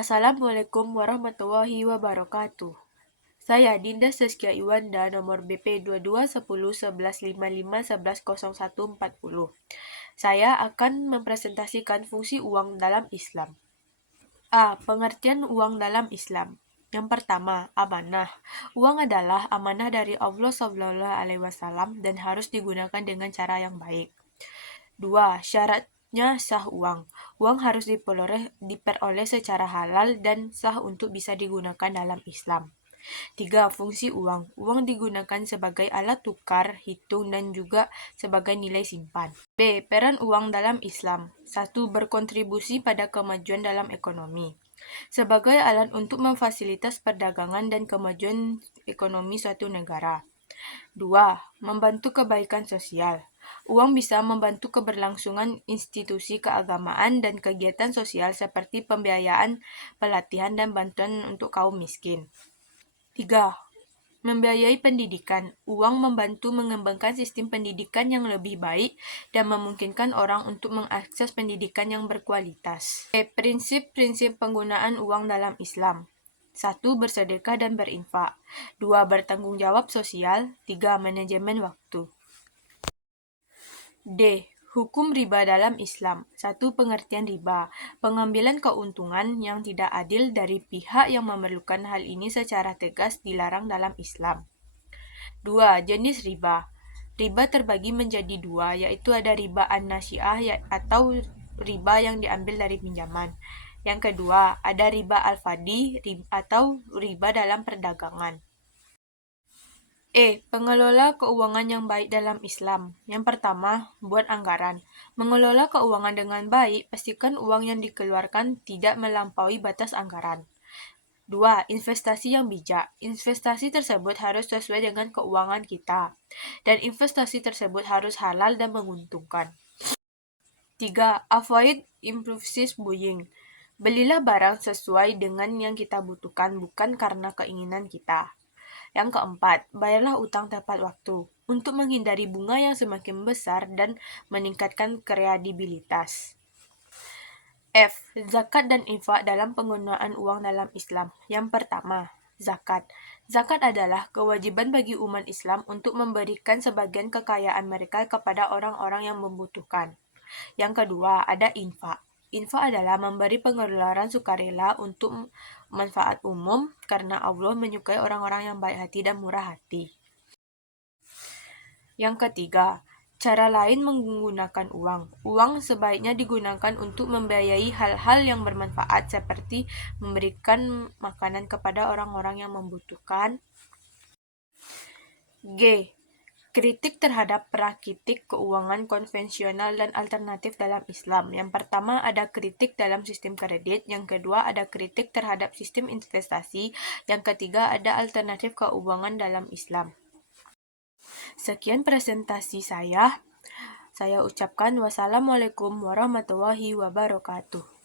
Assalamualaikum warahmatullahi wabarakatuh. Saya Dinda Saskia Iwanda, nomor BP 22101155110140. Saya akan mempresentasikan fungsi uang dalam Islam. A. Pengertian uang dalam Islam. Yang pertama, amanah. Uang adalah amanah dari Allah SAW dan harus digunakan dengan cara yang baik. 2. Syaratnya sah uang. Uang harus diperoleh secara halal dan sah untuk bisa digunakan dalam Islam. 3. Fungsi uang. Uang digunakan sebagai alat tukar, hitung, dan juga sebagai nilai simpan. B. Peran uang dalam Islam. 1. Berkontribusi pada kemajuan dalam ekonomi. Sebagai alat untuk memfasilitas perdagangan dan kemajuan ekonomi suatu negara. 2. Membantu kebaikan sosial. Uang bisa membantu keberlangsungan institusi keagamaan dan kegiatan sosial seperti pembiayaan, pelatihan, dan bantuan untuk kaum miskin. 3. Membiayai pendidikan. Uang membantu mengembangkan sistem pendidikan yang lebih baik dan memungkinkan orang untuk mengakses pendidikan yang berkualitas. Prinsip-prinsip penggunaan uang dalam Islam. 1. Bersedekah dan berinfak. 2. Bertanggung jawab sosial. 3. Manajemen waktu. D. Hukum riba dalam Islam. 1. Pengertian riba. Pengambilan keuntungan yang tidak adil dari pihak yang memerlukan hal ini secara tegas dilarang dalam Islam. 2. Jenis riba. Riba terbagi menjadi dua, yaitu ada riba an-nasi'ah atau riba yang diambil dari pinjaman. Yang kedua, ada riba al-fadhi atau riba dalam perdagangan. Pengelola keuangan yang baik dalam Islam. Yang pertama, buat anggaran. Mengelola keuangan dengan baik, pastikan uang yang dikeluarkan tidak melampaui batas anggaran. 2. Investasi yang bijak. Investasi tersebut harus sesuai dengan keuangan kita, dan investasi tersebut harus halal dan menguntungkan. 3. Avoid impulsive buying. Belilah barang sesuai dengan yang kita butuhkan, bukan karena keinginan kita. Yang keempat, bayarlah utang tepat waktu untuk menghindari bunga yang semakin besar dan meningkatkan kredibilitas. F. Zakat dan infak dalam penggunaan uang dalam Islam. Yang pertama, zakat. Zakat adalah kewajiban bagi umat Islam untuk memberikan sebagian kekayaan mereka kepada orang-orang yang membutuhkan. Yang kedua, ada infak. Infak adalah memberi pengeluaran sukarela untuk manfaat umum karena Allah menyukai orang-orang yang baik hati dan murah hati. Yang ketiga, cara lain menggunakan uang. Uang sebaiknya digunakan untuk membiayai hal-hal yang bermanfaat seperti memberikan makanan kepada orang-orang yang membutuhkan. G. Kritik terhadap praktik keuangan konvensional dan alternatif dalam Islam. Yang pertama ada kritik dalam sistem kredit, yang kedua ada kritik terhadap sistem investasi, yang ketiga ada alternatif keuangan dalam Islam. Sekian presentasi saya. Saya ucapkan wassalamualaikum warahmatullahi wabarakatuh.